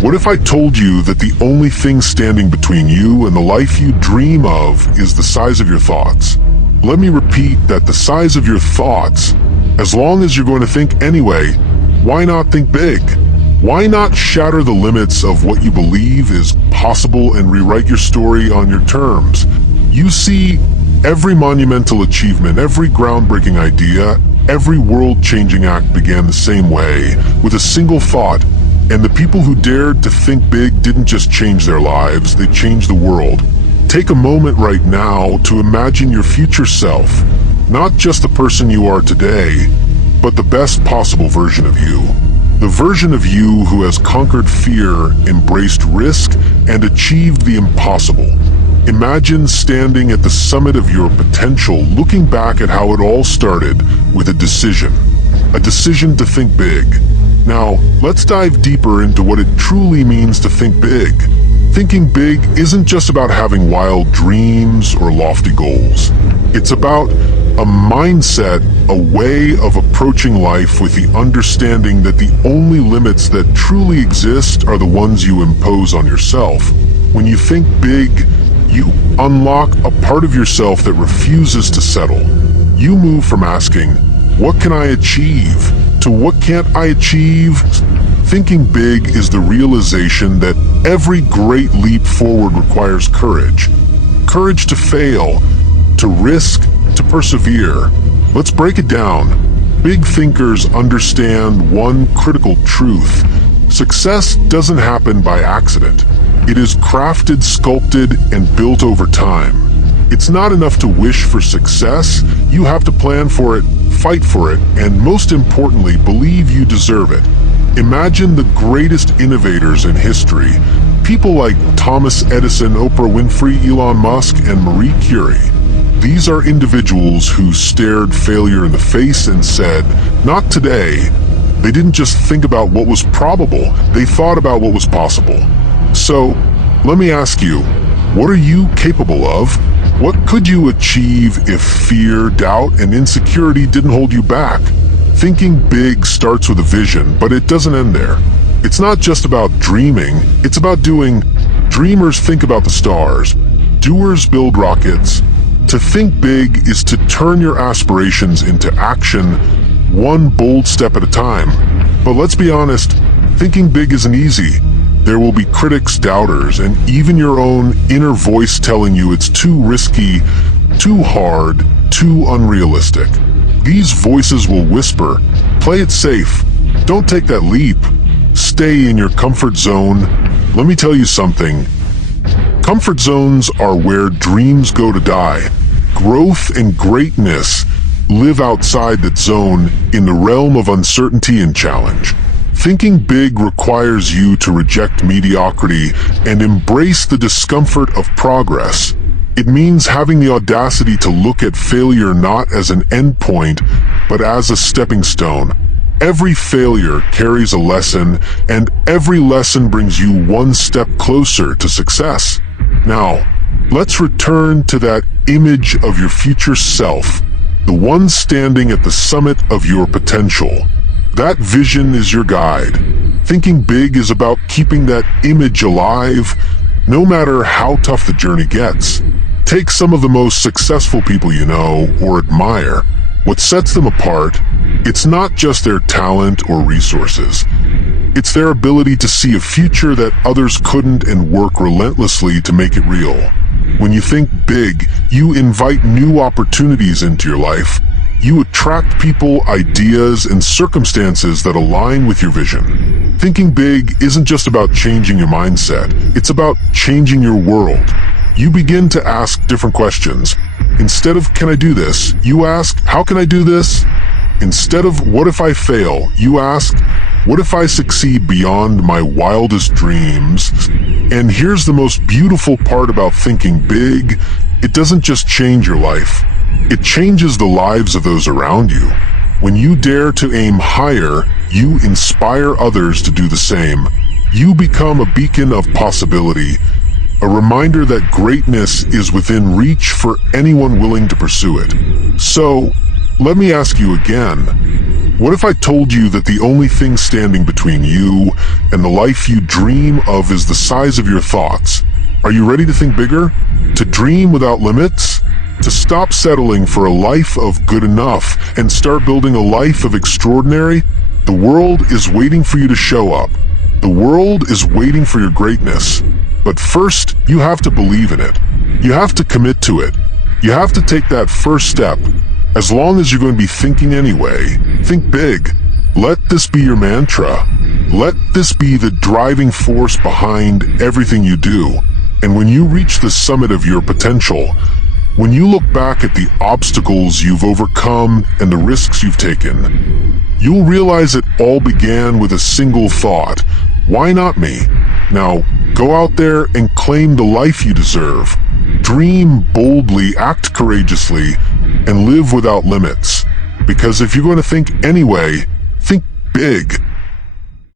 What if I told you that the only thing standing between you and the life you dream of is the size of your thoughts? Let me repeat that the size of your thoughts. As long as you're going to think anyway, why not think big? Why not shatter the limits of what you believe is possible and rewrite your story on your terms? You see, every monumental achievement, every groundbreaking idea, every world-changing act began the same way, with a single thought. And the people who dared to think big didn't just change their lives, they changed the world. Take a moment right now to imagine your future self, not just the person you are today, but the best possible version of you. The version of you who has conquered fear, embraced risk, and achieved the impossible. Imagine standing at the summit of your potential, looking back at how it all started with a decision to think big. Now, let's dive deeper into what it truly means to think big. Thinking big isn't just about having wild dreams or lofty goals. It's about a mindset, a way of approaching life with the understanding that the only limits that truly exist are the ones you impose on yourself. When you think big, you unlock a part of yourself that refuses to settle. You move from asking, "What can I achieve?" to "What can't I achieve?" Thinking big is the realization that every great leap forward requires courage. Courage to fail, to risk, to persevere. Let's break it down. Big thinkers understand one critical truth. Success doesn't happen by accident. It is crafted, sculpted, and built over time. It's not enough to wish for success. You have to plan for it, fight for it, and most importantly, believe you deserve it. Imagine the greatest innovators in history, people like Thomas Edison, Oprah Winfrey, Elon Musk, and Marie Curie. These are individuals who stared failure in the face and said, "Not today." They didn't just think about what was probable, they thought about what was possible. So, let me ask you, what are you capable of? What could you achieve if fear, doubt, and insecurity didn't hold you back? Thinking big starts with a vision, but it doesn't end there. It's not just about dreaming, it's about doing. Dreamers think about the stars. Doers build rockets. To think big is to turn your aspirations into action, one bold step at a time. But let's be honest, thinking big isn't easy. There will be critics, doubters, and even your own inner voice telling you it's too risky, too hard, too unrealistic. These voices will whisper, "Play it safe. Don't take that leap. Stay in your comfort zone." Let me tell you something. Comfort zones are where dreams go to die. Growth and greatness live outside that zone, in the realm of uncertainty and challenge. Thinking big requires you to reject mediocrity and embrace the discomfort of progress. It means having the audacity to look at failure not as an endpoint, but as a stepping stone. Every failure carries a lesson, and every lesson brings you one step closer to success. Now, let's return to that image of your future self, the one standing at the summit of your potential. That vision is your guide. Thinking big is about keeping that image alive, no matter how tough the journey gets. Take some of the most successful people you know or admire. What sets them apart, it's not just their talent or resources. It's their ability to see a future that others couldn't and work relentlessly to make it real. When you think big, you invite new opportunities into your life. You attract people, ideas, and circumstances that align with your vision. Thinking big isn't just about changing your mindset, it's about changing your world. You begin to ask different questions. Instead of "Can I do this?" you ask, "How can I do this?" Instead of "What if I fail?" you ask, "What if I succeed beyond my wildest dreams?" And here's the most beautiful part about thinking big. It doesn't just change your life. It changes the lives of those around you. When you dare to aim higher, you inspire others to do the same. You become a beacon of possibility, a reminder that greatness is within reach for anyone willing to pursue it. So, let me ask you again, What if I told you that the only thing standing between you and the life you dream of is the size of your thoughts? Are you ready to think bigger? To dream without limits? To stop settling for a life of good enough and start building a life of extraordinary? The world is waiting for you to show up. The world is waiting for your greatness. But first, you have to believe in it. You have to commit to it. You have to take that first step. As long as you're going to be thinking anyway, think big. Let this be your mantra. Let this be the driving force behind everything you do. And when you reach the summit of your potential, when you look back at the obstacles you've overcome and the risks you've taken, you'll realize it all began with a single thought. Why not me? Now, go out there and claim the life you deserve. Dream boldly, act courageously, and live without limits. Because if you're going to think anyway, think big.